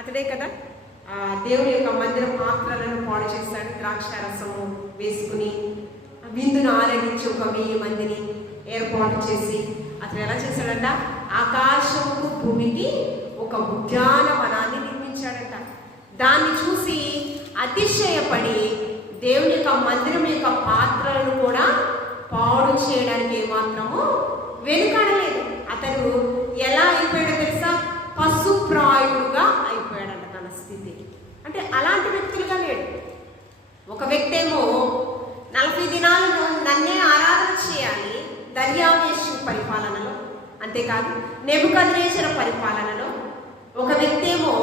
అతడే కదా దేవుని యొక్క మందిర పాత్రలను పాడు చేస్తాడు. ద్రాక్షారసము వేసుకుని విందును ఆరగించి 1000 మందిని ఏర్పాటు చేసి అతను ఎలా చేశాడంట? ఆకాశముకు భూమికి ఒక ఉద్యానవనాన్ని నిర్మించాడంట. దాన్ని చూసి అతిశయపడి దేవుని యొక్క మందిరం యొక్క పాత్రలను కూడా పాడు చేయడానికి ఏమాత్రము వెనుకాడలేదు. అతను ఎలా అయిపోయాడో తెలుసా? పశుప్రాయుడుగా అయిపోయాడంట తన స్థితి. అంటే అలాంటి వ్యక్తులుగా లేడు. ఒక వ్యక్తి ఏమో 40 దినాలు నన్నే ఆరాధన చేయాలి దర్యావేషు పరిపాలనలో, అంతేకాదు నెబుకద్నెజరు పరిపాలనలో. ఒక వ్యక్తి ఏమో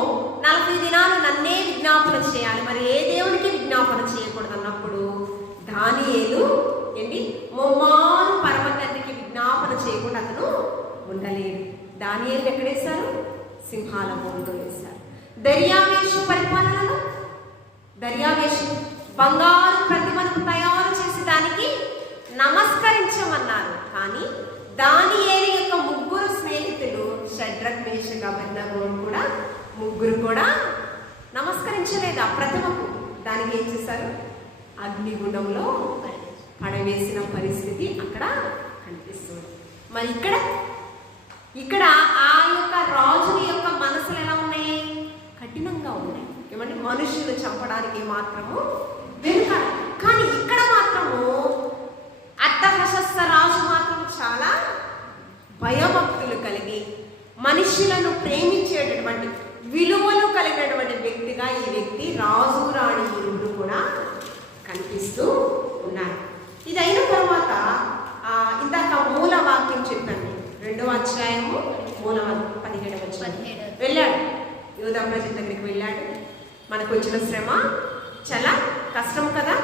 40 దినాలు నన్నే విజ్ఞాపన చేయాలి, మరి ఏ దేవునికి విజ్ఞాపన చేయకూడదు అన్నప్పుడు దానియేలు ముమ్మారు పరమతండ్రికి విజ్ఞాపన చేయకుండా అతను ఉండలేడు. దానియేలు ఎక్కడేశారు? సింహాల బోన్లో వేశారు. దర్యావేషు పరిపాలనలో దర్యావేషు బంగారు ప్రతిమను తయారు చేసి దానికి నమస్కరించమన్నారు. కానీ దానియేలు యొక్క 3 స్నేహితులు షడ్రక్ మేషక్ అబేద్నెగోను కూడా ముగ్గురు కూడా నమస్కరించలేదు ఆ ప్రతిమకు. దానికి ఏం చేశారు? అగ్నిగుండంలో పడవేసిన పరిస్థితి అక్కడ కనిపిస్తుంది. మరి ఇక్కడ ఆ యొక్క రాజుల యొక్క మనసులు ఎలా ఉన్నాయి? కఠినంగా ఉన్నాయి. ఏమంటే మనుషులు చంపడానికి మాత్రము వెనుక. కానీ ఇక్కడ మాత్రము అర్థహశస్త రాజు మాత్రం చాలా భయభక్తులు కలిగి మనుషులను ప్రేమించేటటువంటి విలువలు కలిగినటువంటి వ్యక్తిగా ఈ వ్యక్తి రాజు రాణి ఇరువురు కూడా కనిపిస్తూ ఉన్నారు. ఇది అయిన తర్వాత ఇందాక మూల వాక్యం చెప్పండి, 2వ అధ్యాయము మూల 17వ వచనం. వెళ్ళాడు, యూదా ప్రజల దగ్గరికి వెళ్ళాడు. మనకు వచ్చిన శ్రమ చాలా కష్టం కదా.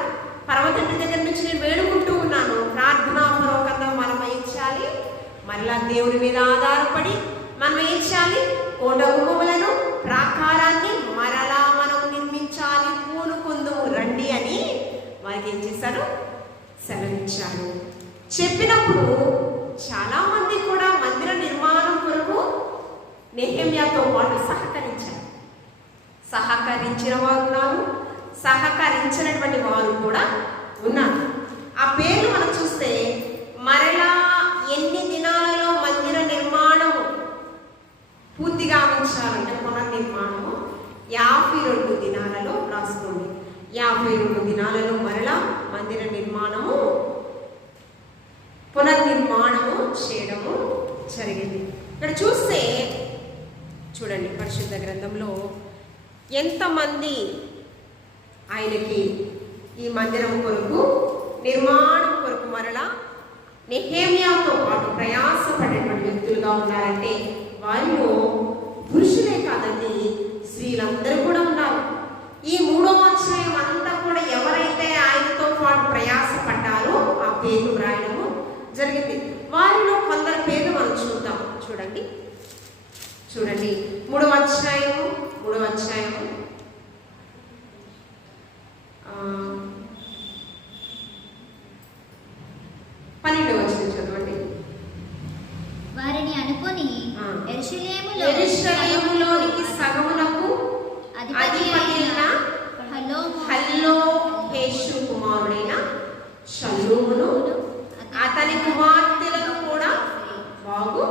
పరమతండ్రి దగ్గర నుంచి నేను వేడుకుంటూ ఉన్నాను, ప్రార్థనాపూర్వకంగా మనం ఏం చేయాలి? మరలా దేవుని మీద ఆధారపడి మనం ఏం చేయాలి? కోట గుమ్మములను ప్రాకారాన్ని మరలా మనం నిర్మించాలి, పూనుకుందుము రండి అని వారికి ఏం చేశారు? సెలవిచ్చారు. చెప్పినప్పుడు చాలా మంది కూడా మందిర నిర్మాణం కొరకు నెహెమ్యాతో పాటు సహకరించారు. సహకరించిన వారు ఉన్నారు, సహకరించినటువంటి వారు కూడా ఉన్నారు. ఆ పేర్లు మనం చూస్తే మరలా ఎన్ని దినాలలో మందిర నిర్మాణము పూర్తిగా ఉంచాలంటే పునర్నిర్మాణము 52 దినాలలో రాసుకోండి. 52 దినాలలో మరలా మందిర నిర్మాణము పునర్నిర్మాణము చేయడము జరిగింది. ఇక్కడ చూస్తే చూడండి, పరిశుద్ధ గ్రంథంలో ఎంతమంది ఆయనకి ఈ మందిరం కొరకు నిర్మాణం కొరకు మరలా నెహెమ్యాతో పాటు ప్రయాసపడేటువంటి వ్యక్తులుగా ఉన్నారంటే వారిలో పురుషులే కాదండి, స్త్రీలందరూ కూడా ఉన్నారు. ఈ 3వ అధ్యాయం అంతా కూడా ఎవరైతే ఆయనతో పాటు ప్రయాసపడ్డారో ఆ పేర్లు వ్రాయడము జరిగింది. వారిలో కొందరు పేర్లు మనం చూద్దాం. చూడండి 3వ అధ్యాయము 12వ వచనం చదవండి. వారిని అనుకొని యెరూషలేములోనికి సగమునకు అధిపతియైన హల్లోహేషు కుమారుడైన షల్లూమును అతని కుమార్తెలను కూడా బాగు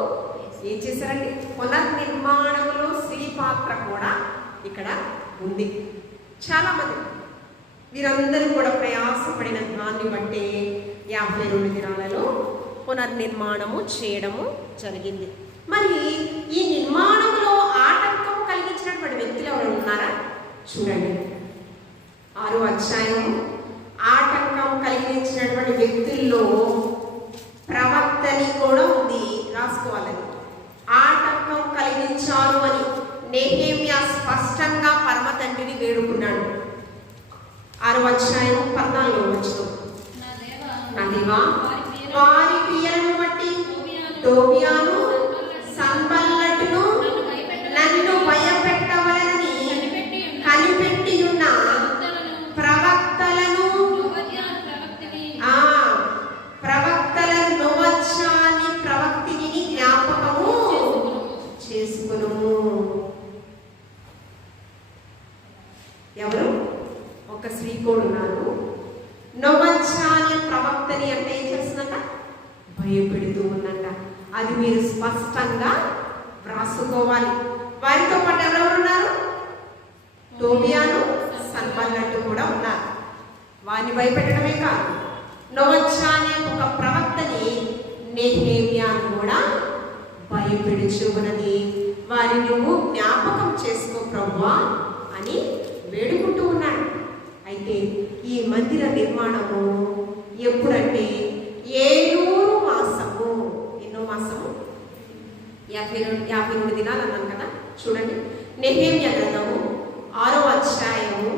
ఏం చేశారండి? పునర్నిర్మాణంలో స్త్రీ పాత్ర కూడా ఇక్కడ ఉంది. చాలా మంది వీరందరూ కూడా ప్రయాసపడిన దాన్ని బట్టి 52 దినాలలో పునర్నిర్మాణము చేయడము జరిగింది. మరి ఈ నిర్మాణంలో ఆటంకం కలిగించినటువంటి వ్యక్తులు ఎవరు ఉన్నారా? చూడండి 6వ అధ్యాయం. ఆటంకం కలిగించినటువంటి వ్యక్తుల్లో ప్రవక్తని కూడా ఉంది, రాసుకోవాలని. ఆటంకం కలిగించారు అని నెహెమ్యా స్పష్టంగా పరమ తండ్రిని వేడుకున్నాడు. 6వ అధ్యాయం 14వ వచనం. నా దేవా, వారి క్రియలను బట్టి టోబియాను సంబల్లటును నన్ను భయపెట్టవలనని కనిపెట్టి ఉన్న ప్రవక్తలను నొవచ్చాని ప్రవక్తిని జ్ఞాపకము చేసుకును. ఎవరు? ఒక స్త్రీ కూడా ఉన్నారు. నొవచ్చాని ప్రవక్తని అంటే ఏం చేస్తుందంట? భయపెడుతూ ఉందంట. అది మీరు స్పష్టంగా వ్రాసుకోవాలి. వారితో పాటు ఎవరెవరు ఉన్నారు? టోబియాను సన్బల్లటు కూడా ఉన్నారు. వారిని భయపెట్టడమే కాదు, నొవచ్చా అనే ఒక ప్రవక్తని నెహెమ్యాను కూడా భయపెడుచు ఉన్నది. వారిని నువ్వు జ్ఞాపకం చేసుకో ప్రభువా అని వేడుకుంటూ ఉన్నాడు. అయితే ఈ మందిర నిర్మాణము ఎప్పుడంటే 7 మాసము. ఎన్నో మాసము? 52 దినాలు అన్నాను కదా. చూడండి, నెహెమ్యా గ్రంథము 6వ అధ్యాయము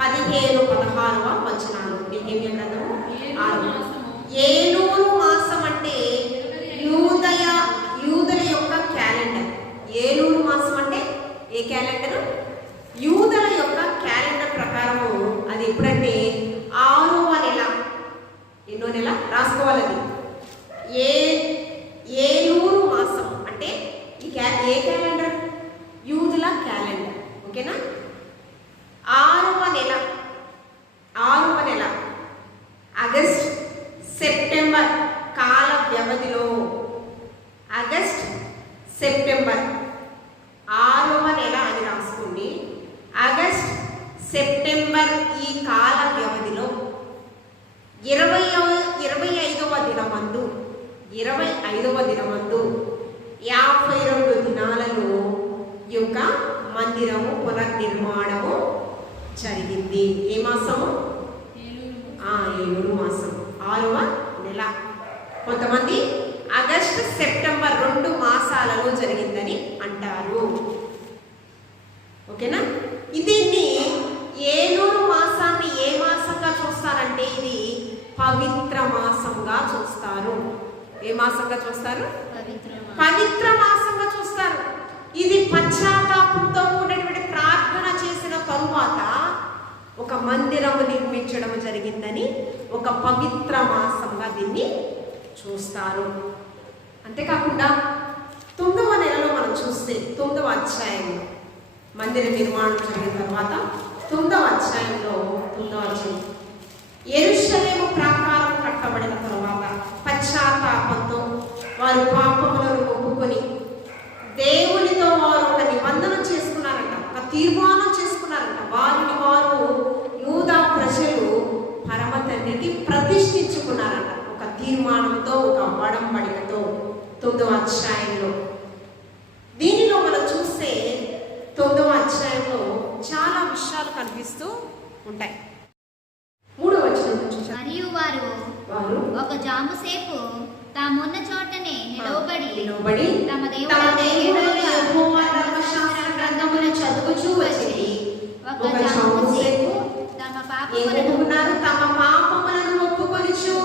15-16వ వచనాలు. నెహెమ్యా గ్రంథము 7 మాసం అంటే యూదుల యొక్క క్యాలెండర్. 7 మాసం అంటే ఏ క్యాలెండరు? యూదుల యొక్క క్యాలెండర్ ప్రకారము అది ఎప్పుడంటే 6వ నెల. ఎన్నో నెల రాసుకోవాలని. 7 మాసం అంటే ఏ క్యాలెండర్? యూదుల క్యాలెండర్. ఓకేనా? 6వ నెల ఆగస్ట్ సెప్టెంబర్ కాల వ్యవధిలో, ఆగస్ట్ సెప్టెంబర్ 6వ నెల అని రాసుకోండి. ఆగస్ట్ సెప్టెంబర్ ఈ కాల వ్యవధిలో 25వ దినమందు 52 దినాలలో యొక్క మందిరము పునర్నిర్మాణము జరిగింది. ఏ మాసము? 7 మాసం 6వ నెల. కొంతమంది ఆగస్టు సెప్టెంబర్ 2 మాసాలలో జరిగిందని అంటారు. ఓకేనా? దీన్ని 7 మాసాన్ని ఏ మాసంగా చూస్తారంటే ఇది పవిత్ర మాసంగా చూస్తారు. ఏ మాసంగా చూస్తారు? పవిత్ర మాసంగా చూస్తారు. ఇది పశ్చాత్తాపంతో కూడినటువంటి ప్రార్థన చేసిన తరువాత ఒక మందిరము నిర్మించడం జరిగిందని ఒక పవిత్ర మాసంగా దీన్ని చూస్తారు. అంతేకాకుండా 9వ నెలలో మనం చూస్తే 9వ అధ్యాయంలో మందిర నిర్మాణం జరిగిన తర్వాత 9వ అధ్యాయంలో 9వ అధ్యాయం యెరూషలేము ప్రాకారం కట్టబడిన తర్వాత పశ్చాత్తాపంతో వారు పాపములను ఒప్పుకొని దేవునితో వారు ఒక నిబంధన చేసుకున్నారంట, ఒక తీర్మానం చేసుకున్నారంట. వారిని వారు యూదా ప్రజలు పరమ తండ్రికి ప్రతిష్ఠించుకున్నారంట, ఒక తీర్మానంతో, ఒక ఒడంబడికతో. 9వ అధ్యాయంలో దీనిలో మనం చూస్తే 9వ అధ్యాయంలో చాలా విషయాలు కనిపిస్తూ ఉంటాయి. 3వ వచనం నుంచి మరియు వారు వారు ఒక జాము సేపు తామున్న చోటనే నిలవబడి తమ దేవుడైన యెహోవా ధర్మశాస్త్ర గ్రంథమును చదువుచూ వచ్చిరి. ఒక జాము సేపు తమ తమ పాపములను ఒప్పుకొనుచు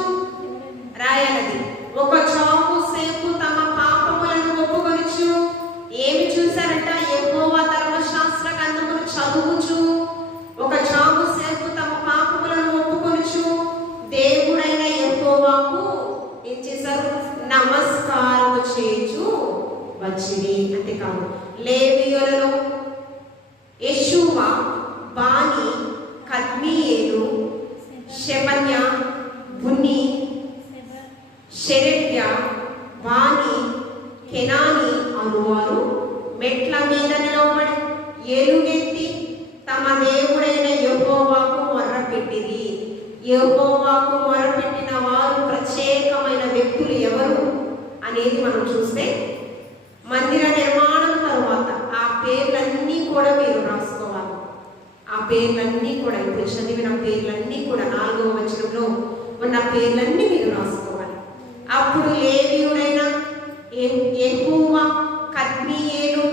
రాయాలది. ఒక జాము సేపు తమ పాపములను ఒప్పుకొనుచు ఏమి చూశారంట? యెహోవా ధర్మశాస్త్ర గ్రంథమును చదువుచు ఒక జాము సేపు తమ పాపములను ఒప్పుకొనుచు దేవుడైన యెహోవాకు ఏం చేశారు? నమస్కారం చేయుచు వచ్చింది. అంతేకాదు, లేవీయులలో యెషూవ, బాని, కద్మీయేలు, షెబన్య, బున్ని, షెరెబ్య, బాని, కెనాని అనువారు మెట్ల మీద నిలవబడి ఏలుగెత్తి తమ దేవుడైన యెహోవాకు మొర్రపెట్టిరి. యెహోవాకు మొరపెట్టిన వారు ప్రత్యేకమైన వ్యక్తులు ఎవరు అనేది మనం చూస్తే, మందిర నిర్మాణం తరువాత ఆ పేర్లన్నీ కూడా మీరు రాసుకోవాలి. ఆ పేర్లన్నీ కూడా, ఇప్పుడు చదివిన పేర్లన్నీ కూడా 4వ వచనంలో ఉన్న పేర్లన్నీ మీరు రాసుకోవాలి. అప్పుడు లేవీయుడైన యెహూవ, కద్మీయేలు,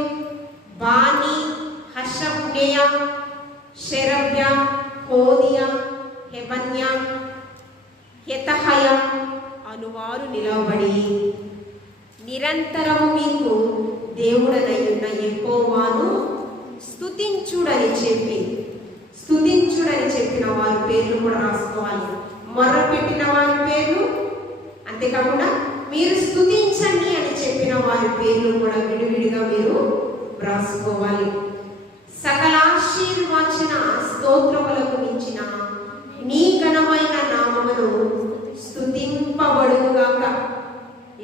బాని, హషబ్నెయ, షెరబ్య, హోదియ, హెబన్య, హెతహయ అనువారు నిలవబడి నిరంతరము మీకు దేవుడనైన యెహోవాను స్తుతించుడని చెప్పిన వారి పేర్లు కూడా రాసుకోవాలి. మొర్రపెట్టిన వారి పేర్లు, అంతేకాకుండా మీరు స్తుతించండి అని చెప్పిన వారి పేర్లు కూడా విడివిడిగా మీరు రాసుకోవాలి. సకలాశీర్వచన స్తోత్రములకు మించిన నీ ఘనమైన నామమును స్తుతింపబడుగాక.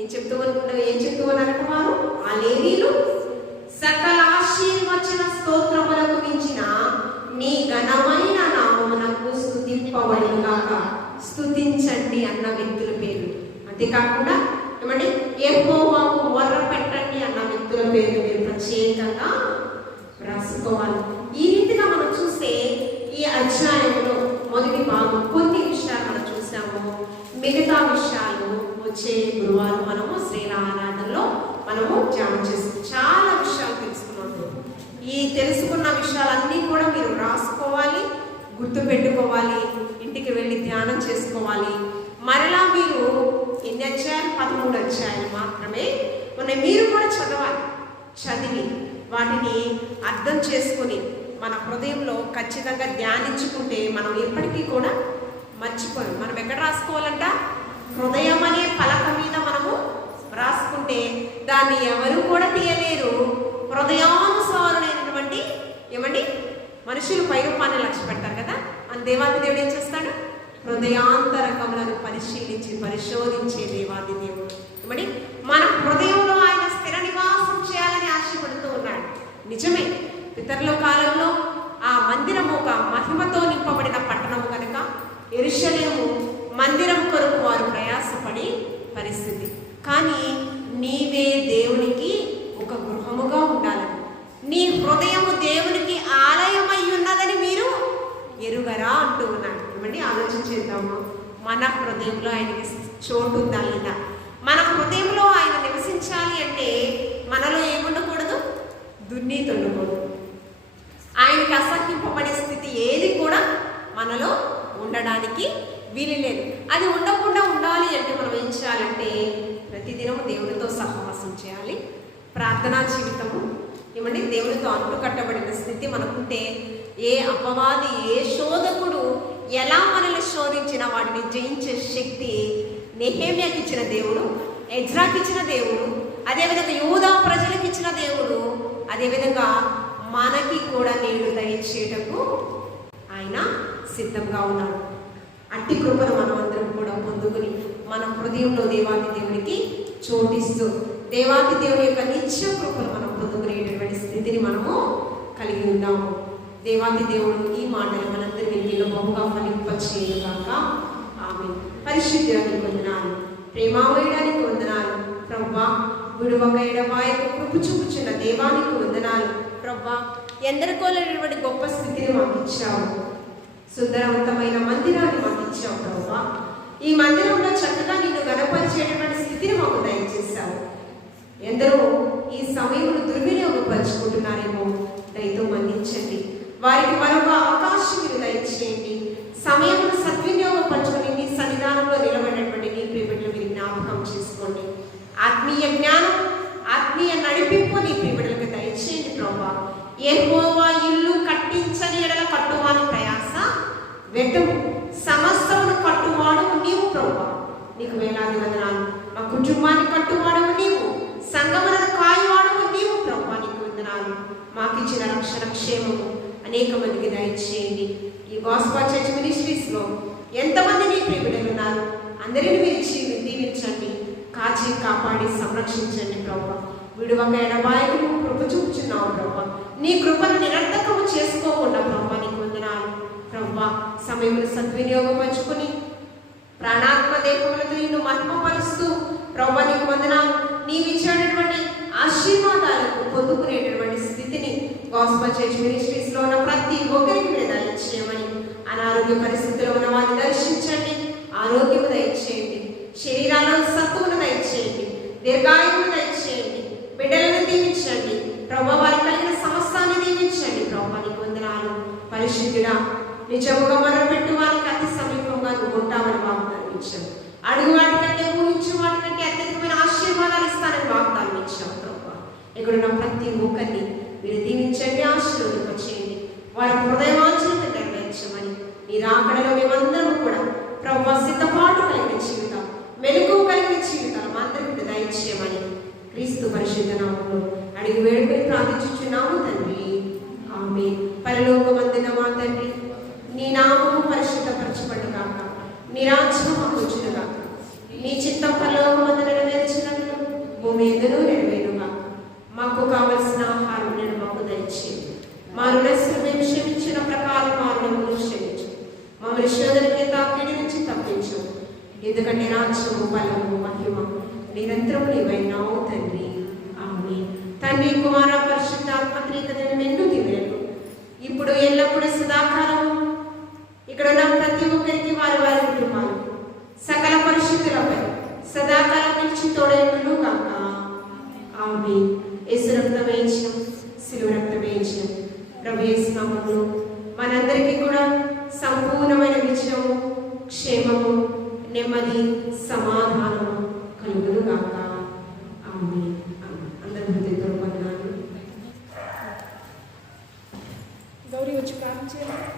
ఏం చెప్తూ ఉన్నారంట వారు? ఆ లేవీయులు సకలాశీర్వచన స్తోత్రములకు మించిన నీ ఘనమైన నామమునకు స్తుతింపబడుగాక, స్తుతించండి అన్న వ్యక్తుల పేరు. అంతేకాకుండా ఏమండి, యెహోవాకు మొర్ర పెట్టండి అన్న వ్యక్తుల పేరు మీరు ప్రత్యేకంగా రాసుకోవాలి. ఈ రీతిగా మనం చూస్తే ఈ అధ్యాయంలో మొదటి భాగం కొన్ని విషయాలు మనం చూసాము. మిగతా విషయాలు వచ్చే గురువారం మనము శ్రీరామారాధనలో మనము ధ్యానం చేస్తాం. చాలా విషయాలు తెలుసుకున్నాము. ఈ తెలుసుకున్న విషయాలన్నీ కూడా మీరు రాసుకోవాలి, గుర్తుపెట్టుకోవాలి, ఇంటికి వెళ్ళి ధ్యానం చేసుకోవాలి. మరలా మీరు ఎన్ని అధ్యాయాలు? 13 అధ్యాయాలు మాత్రమే ఉన్నాయి. మీరు కూడా చదివి వాటిని అర్థం చేసుకుని మన హృదయంలో ఖచ్చితంగా ధ్యానించుకుంటే మనం ఎప్పటికీ కూడా మర్చిపోయాం. మనం ఎక్కడ రాసుకోవాలంట? హృదయం అనే పలక మీద మనము రాసుకుంటే దాన్ని ఎవరు కూడా తీయలేరు. హృదయానుసారులైనటువంటి ఏమండి మనుషులు పైరూపాన్ని లక్ష్య పెడతారు కదా, అని దేవాది దేవుడు ఏం చేస్తాడు? హృదయాంతరకములను పరిశోధించే దేవాది దేవుడు ఏమండి మన హృదయంలో ఆయన స్థిర నివాసం చేయాలని ఆశపడుతూ ఉన్నాడు. నిజమే, పితరుల కాలంలో ఆ మందిరము ఒక మహిమతో నింపబడిన పట్టణము కనుక యెరూషలేము మందిరం కొరకు వారు ప్రయాసపడి పరిస్థితి. కానీ నీవే దేవునికి ఒక గృహముగా ఉండాలని, నీ హృదయము దేవునికి ఆలయమై ఉన్నదని మీరు ఎరుగరా అంటూ ఉన్నాడు. ఏమండి ఆలోచన చేద్దాము. మన హృదయంలో ఆయనకి చోటు ఉందా లేదా? మన హృదయంలో ఆయన నివసించాలి అంటే మనలో ఏముండకూడదు? దుర్నీతి ఉండకూడదు. ఆయనకి అసహ్యింపబడే స్థితి ఏది కూడా మనలో ఉండడానికి వీలు లేదు. అది ఉండకుండా ఉండాలి అంటే మనం ఏం చేయాలంటే ప్రతిదినము దేవునితో సహవాసం చేయాలి. ప్రార్థనా జీవితము ఏమండి దేవునితో అంటుకట్టబడిన స్థితి మనకుంటే ఏ అపవాది, ఏ శోధకుడు ఎలా మనల్ని శోధించిన వాటిని జయించే శక్తి నెహెమ్యాకి ఇచ్చిన దేవుడు, ఎజ్రాకి ఇచ్చిన దేవుడు, అదేవిధంగా యూదా ప్రజలకు ఇచ్చిన దేవుడు, అదేవిధంగా మనకి కూడా నేడు దయచేయటకు ఆయన సిద్ధంగా ఉన్నాడు. అట్టి కృపను మనం అందరం కూడా పొందుకుని మన హృదయంలో దేవాది దేవునికి చోటిస్తూ దేవాది దేవుని యొక్క నిత్య కృపను మనం పొందుకునేటటువంటి స్థితిని మనము కలిగి ఉన్నాము. దేవాది దేవుడు ఈ మాటలు మనందరి వినికిలో బహుగా ఫలింపచేయుగాక. ఆమేన్. పరిశుద్ధానికి వందనాలు, ప్రేమావేయడానికి వందనాలు ప్రభువా. విడువక ఎడబాయకు కృప చూపుచున్న దేవానికి వందనాలు ప్రభువా. ఎందరికో లేనటువంటి గొప్ప స్థితిని మాకు ఇచ్చావు. సుందరవంతమైన మందిరాన్ని మాకు ఇచ్చావు ప్రభువా. ఈ మందిరంలో చక్కగా నిన్ను గణపరిచేటటువంటి స్థితిని మాకు దయచేశావు. ఎందరో ఈ సమయంలో దుర్వినియోగపరుచుకుంటున్నారేమో దయతో మన్నించండి. వారికి మరొక అవకాశం మీరు దయచేయండి. సమయంలో సద్వినియోగపరచుకొని మీ సన్నిధానంలో నిలబడినటువంటి నీ ప్రియబిడ్డలు మీరు జ్ఞాపకం చేసుకోండి. ఆత్మీయ జ్ఞానం, ఆత్మీయ నడిపింపు నీ ప్రియబిడ్డలకు దయచేయండి ప్రభువా. యెహోవా ఇల్లు కట్టించని ఎడల కట్టువాని ప్రయాస వ్యర్థము, సమస్తమును కట్టువాడు నీవు ప్రభువా. నీకు వేలాది వందనాలు. మా కుటుంబాన్ని కట్టువాడవు నీవు, సంగమనను కాయవాడవు నీవు ప్రభువా. నీకు వందనాలు. మాకిచ్చిన రక్షణ క్షేమము అనేక మందికి దయచేయండి. ఈ గాస్పల్ చర్చ్ మినిస్ట్రీస్లో ఎంతమంది నీ ప్రియబిడ్డలు ఉన్నారు, అందరిని మీరు దీవించండి, కాచి కాపాడి సంరక్షించండి ప్రభువా. విడువక ఎడబాయకు కృప చూపుచున్నావు ప్రభువా. నీ కృపను నిరర్థకము చేసుకోకుండా ప్రభువా నీకు వందనాలు ప్రభువా. సమయమును సద్వినియోగపరుచుకుని ప్రాణాత్మ దేహములతో నిన్ను మహిమపరుస్తూ ప్రభువా నీకు వందనాలు. నీవిచ్చేటటువంటి ఆశీర్వాదాలకు పొందుకునేటటువంటి స్థితిని గాస్పల్ చర్చ్ మినిస్ట్రీస్లో ఉన్న ప్రతి ఒక్కరికి మీరు దయచేయమని, అనారోగ్య పరిస్థితుల్లో ఉన్న వారిని దర్శించండి, ఆరోగ్యము దయచేయండి, శరీరాల్లో సత్తువును దయచేయండి, దీర్ఘాయువును దయచేయండి, బిడ్డలను దీవించండి ప్రభువా. వారికి కలిగిన సమస్తాన్ని దీవించండి ప్రభువా నీకు వందనాలు. పరిశుద్ధుడా, నిజముగా మనం పెట్టు వారికి అతి సమీపంగా నువ్వు ఉంటామని వాగ్దానం ఇచ్చావు. అడుగు వాటికంటే ఊహించు వాటికంటే అత్యధికమైన ఆశీర్వాదాలు ఇస్తానని వాగ్దానం ఇచ్చావు ప్రభువా. ఇక్కడున్న ప్రతి ఒక్కరిని మీరు దీవించండి, ఆశీర్వదింపచేయండి, వారి హృదయవాంఛలను నెరవేర్చమని, నీ రాకడలో మేమందరం కూడా ప్రభువా సిద్ధపాటు కలిగిన జీవితం, మెలకువ కలిగిన జీవితాలు మా అందరికీ దయచేయమని క్రీస్తు పరిశుద్ధ నామములో అడిగి వేడుకొని ప్రార్థించుచున్నాము తండ్రి. ఆమేన్. పరలోకమందున మా తండ్రి, నీ నామము పరిశుద్ధపరచబడుగాక, నీ రాజ్యం మాకు వచ్చునుగాక, నీ చిత్తం పరలోకమందు నెరవేర్చినట్లు భూమి యందును నెరవేరుగాక. మాకు కావలసిన ఆహారం నేను మాకు దయచేయండి. మా రుణస్తులు మేము క్షమించిన ప్రకారం మా రుణములు క్షమించు, మమ్మల్ని శోధనకి తాకిడి నుంచి తప్పించు. ఎందుకంటే రాజ్యము, బలము, మహిమ నిరంతరము నీవైనావు తండ్రి. ఆమేన్. తండ్రి, కుమార పరిశుద్ధాత్మ త్రికలను ఎన్నో దివ్యలు ఇప్పుడు ఎల్లప్పుడూ సదాకాలము ఇక్కడ ఉన్న ప్రతి ఒక్కరికి వారి వారి కుటుంబాలు సకల పరిశుద్ధులపై సదాకాలం నిలిచి తోడేందును కాక. ఆమేన్. యేసు రక్తం వేయించిన, శిలువ రక్తం వేయించిన ప్రభు యేసు నామములో మనందరికీ కూడా సంపూర్ణమైన విజయము, క్షేమము, నెమ్మది, సమాధానము కలుగును గాక. ఆమేన్. అందరి హృదయంతో వందనాలు. గౌరీ వచ్చి ప్రార్థన చేయాలి.